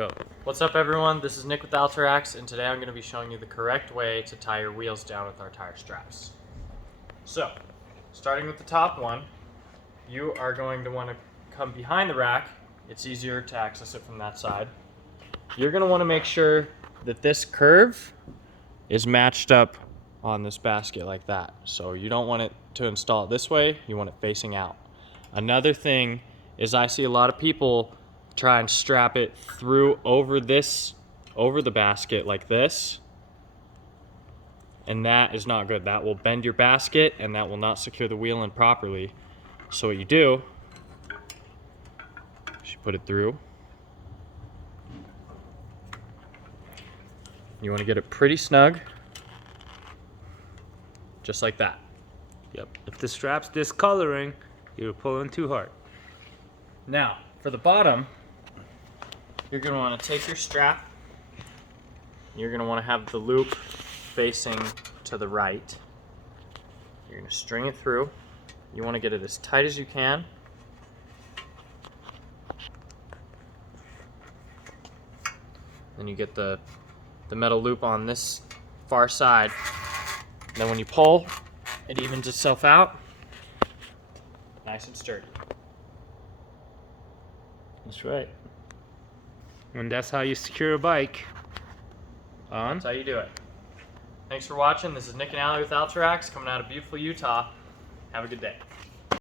Go. What's up everyone, this is Nick with Alta, and today I'm going to be showing you the correct way to tie your wheels down with our tire straps. So, starting with the top one, you are going to want to come behind the rack. It's easier to access it from that side. You're going to want to make sure that this curve is matched up on this basket like that. So you don't want it to install it this way, you want it facing out. Another thing is I see a lot of people try and strap it through over the basket like this, and that is not good. That will bend your basket and that will not secure the wheel in properly. So what you do is you put it through. You want to get it pretty snug, just like that. Yep. If the strap's discoloring, you're pulling too hard. Now, for the bottom, you're going to want to take your strap. You're going to want to have the loop facing to the right. You're going to string it through. You want to get it as tight as you can. Then you get the metal loop on this far side. Then when you pull, it evens itself out. Nice and sturdy. That's right. And that's how you secure a bike. That's how you do it. Thanks for watching. This is Nick and Allie with Alta coming out of beautiful Utah. Have a good day.